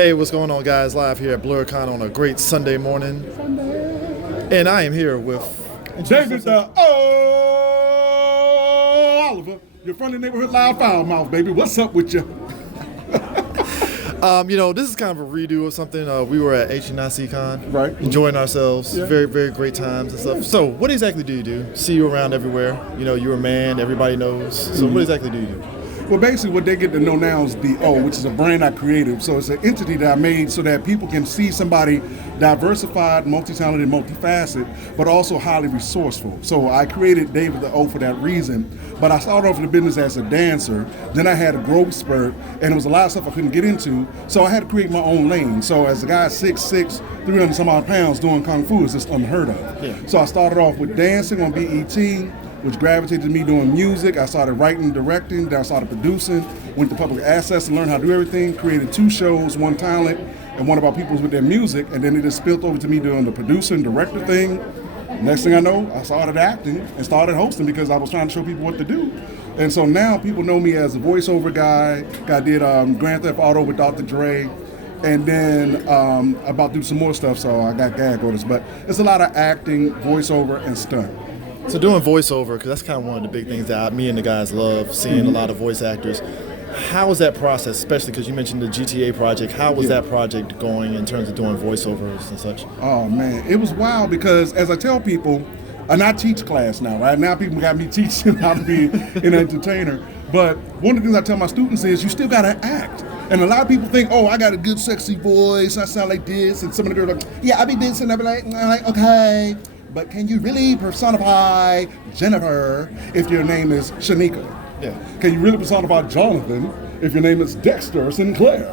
Hey, what's going on, guys? Live here at Blerdcon on a great Sunday morning. And I am here with David Oliver, your friendly neighborhood loud foul mouth, baby. What's up with you? This is kind of a redo of something. We were at HNIC Right. enjoying ourselves. Yeah. Very, very great times and stuff. So, what exactly do you do? See you around everywhere. You're a man. Everybody knows. So, what exactly do you do? Well, basically, what they get to know now is the O, which is a brand I created. So it's an entity that I made so that people can see somebody diversified, multi-talented, multifaceted, but also highly resourceful. So I created David the O for that reason. But I started off in the business as a dancer. Then I had a growth spurt, and there was a lot of stuff I couldn't get into. So I had to create my own lane. So as a guy 6'6", 300 some odd pounds doing Kung Fu is just unheard of. Yeah. So I started off with dancing on BET, which gravitated to me doing music. I started writing and directing, then I started producing, went to public access and learned how to do everything, created 2 shows, one talent, and one about people with their music, and then it just spilled over to me doing the producer and director thing. Next thing I know, I started acting and started hosting because I was trying to show people what to do. And so now people know me as a voiceover guy. I did Grand Theft Auto with Dr. Dre, and then about to do some more stuff, so I got gag orders. But it's a lot of acting, voiceover, and stunt. So, doing voiceover, because that's kind of one of the big things that me and the guys love, seeing a lot of voice actors. How was that process, especially because you mentioned the GTA project? How was that project going in terms of doing voiceovers and such? Oh, man. It was wild because, as I tell people, and I teach class now, right? Now people got me teaching how to be an entertainer. But one of the things I tell my students is you still got to act. And a lot of people think, oh, I got a good, sexy voice. I sound like this. And some of the girls are like, yeah, I be this. And I be like, okay. But can you really personify Jennifer if your name is Shanika? Yeah. Can you really personify Jonathan if your name is Dexter Sinclair?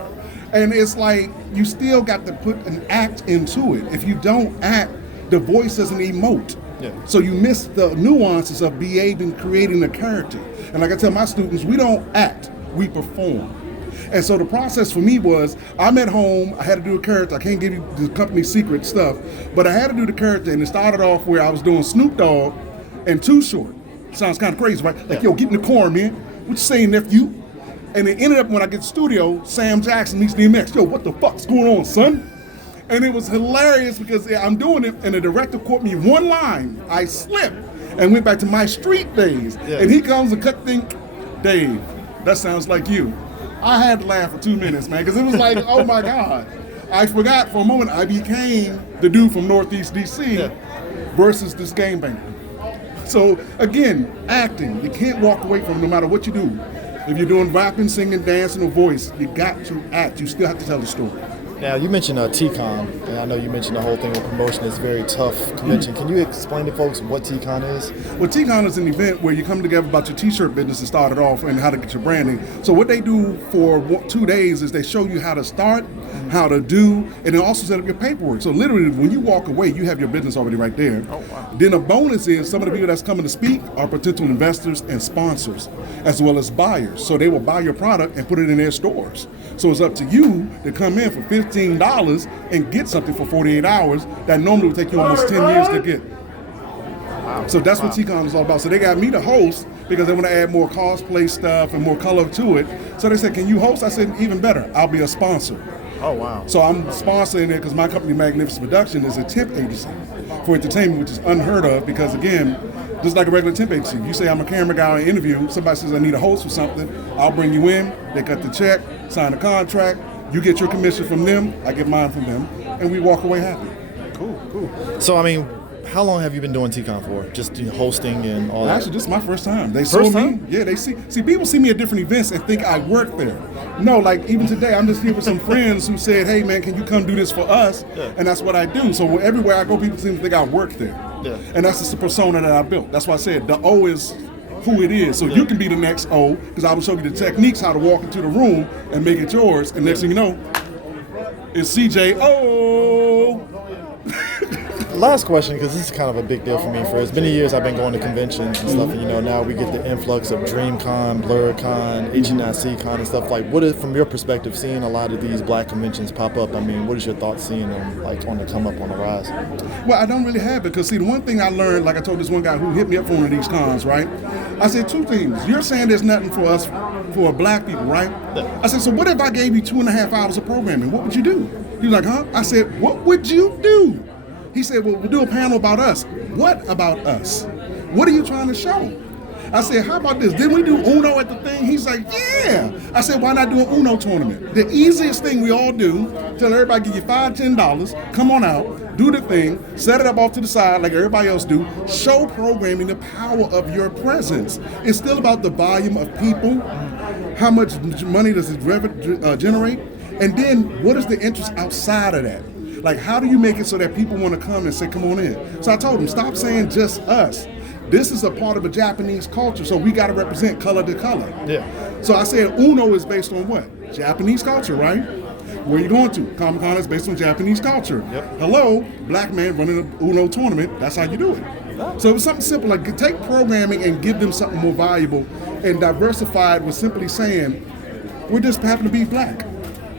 And it's like you still got to put an act into it. If you don't act, the voice doesn't emote. Yeah. So you miss the nuances of behaving, creating a character. And like I tell my students, we don't act, we perform. And so the process for me was, I'm at home, I had to do a character. I can't give you the company secret stuff, but I had to do the character, and it started off where I was doing Snoop Dogg and Too Short. Sounds kind of crazy, right? Like, yo, get in the car, man. What you saying, nephew? And it ended up when I get to the studio, Sam Jackson meets DMX. Yo, what the fuck's going on, son? And it was hilarious because I'm doing it, and the director caught me one line. I slipped and went back to my street days. Yeah. And he comes and cut thing, Dave, that sounds like you. I had to laugh for 2 minutes, man, because it was like, oh my God. I forgot for a moment I became the dude from Northeast DC versus this game banker. So again, acting, you can't walk away from it no matter what you do. If you're doing rapping, singing, dancing, or voice, you got to act. You still have to tell the story. Now, you mentioned TCON, and I know you mentioned the whole thing with promotion is a very tough convention. Can you explain to folks what TCON is? Well, TCON is an event where you come together about your t-shirt business to start it off and how to get your branding. So what they do for 2 days is they show you how to start, how to do, and they also set up your paperwork. So literally, when you walk away, you have your business already right there. Oh, wow. Then a bonus is some of the people that's coming to speak are potential investors and sponsors, as well as buyers. So they will buy your product and put it in their stores. So it's up to you to come in for $15 and get something for 48 hours that normally would take you almost 10 years to get. So that's what TCON is all about. So they got me to host because they want to add more cosplay stuff and more color to it. So they said, can you host? I said, even better, I'll be a sponsor. Oh, wow. So I'm sponsoring it because my company, Magnificent Production, is a temp agency for entertainment, which is unheard of because, again, just like a regular temp agency, you say I'm a camera guy on an interview, somebody says I need a host for something, I'll bring you in, they cut the check, sign the contract, you get your commission from them, I get mine from them, and we walk away happy. Cool. So, I mean, how long have you been doing TCON for? Just hosting and all that? Actually, this is my first time. They saw me. Yeah, they see people see me at different events and think I work there. No, like even today, I'm just here with some friends who said, hey man, can you come do this for us? Yeah. And that's what I do. So everywhere I go, people seem to think I work there. Yeah. And that's just the persona that I built. That's why I said the O is who it is. So you can be the next O, because I will show you the techniques, how to walk into the room and make it yours. And next thing you know, it's CJ O. last question, because this is kind of a big deal for me. For as many years I've been going to conventions and stuff, and now we get the influx of DreamCon, Blerdcon, HNICCon and stuff. Like, what is, from your perspective, seeing a lot of these black conventions pop up? I mean, what is your thoughts seeing them on the come up, on the rise? Well, I don't really have it, because see, the one thing I learned, like I told this one guy who hit me up for one of these cons, right? I said two things. You're saying there's nothing for us, for black people, right? I said, so what if I gave you 2.5 hours of programming? What would you do? He was like, huh? I said, what would you do? He said, well, we'll do a panel about us. What about us? What are you trying to show? I said, how about this? Didn't we do Uno at the thing? He's like, yeah. I said, why not do an Uno tournament? The easiest thing we all do, tell everybody, give you $5, $10, come on out, do the thing, set it up off to the side like everybody else do, show programming the power of your presence. It's still about the volume of people, how much money does it generate, and then what is the interest outside of that? Like, how do you make it so that people want to come and say, come on in? So I told him, stop saying just us. This is a part of a Japanese culture, so we got to represent color to color. Yeah. So I said Uno is based on what? Japanese culture, right? Where you going to? Comic-Con is based on Japanese culture. Yep. Hello, black man running an Uno tournament, that's how you do it. So it was something simple, like take programming and give them something more valuable, and diversified was simply saying, we just happen to be black.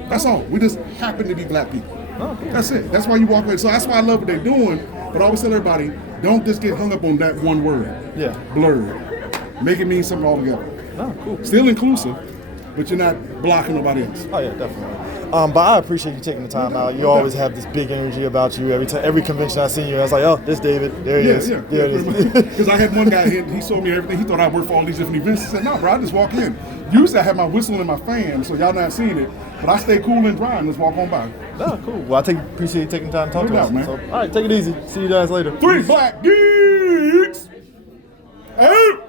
That's all. We just happen to be black people. Oh, cool. That's it. That's why you walk away. So that's why I love what they're doing. But I always tell everybody, don't just get hung up on that one word. Yeah. Blurred. Make it mean something altogether. Oh, cool. Still inclusive, but you're not blocking nobody else. Oh yeah, definitely. But I appreciate you taking the time out. You always have this big energy about you. Every convention I see you, I was like, oh, this David. There he is. Yeah. There it is. Because I had one guy, he sold me everything. He thought I worked for all these different events. He said, no, bro, I just walk in. Usually I have my whistle and my fan, so y'all not seeing it. But I stay cool and dry and just walk on by. Oh, cool. Well, appreciate you taking time to talk No to doubt, us. man. So, all right, take it easy. See you guys later. 3 Black Geeks! Out!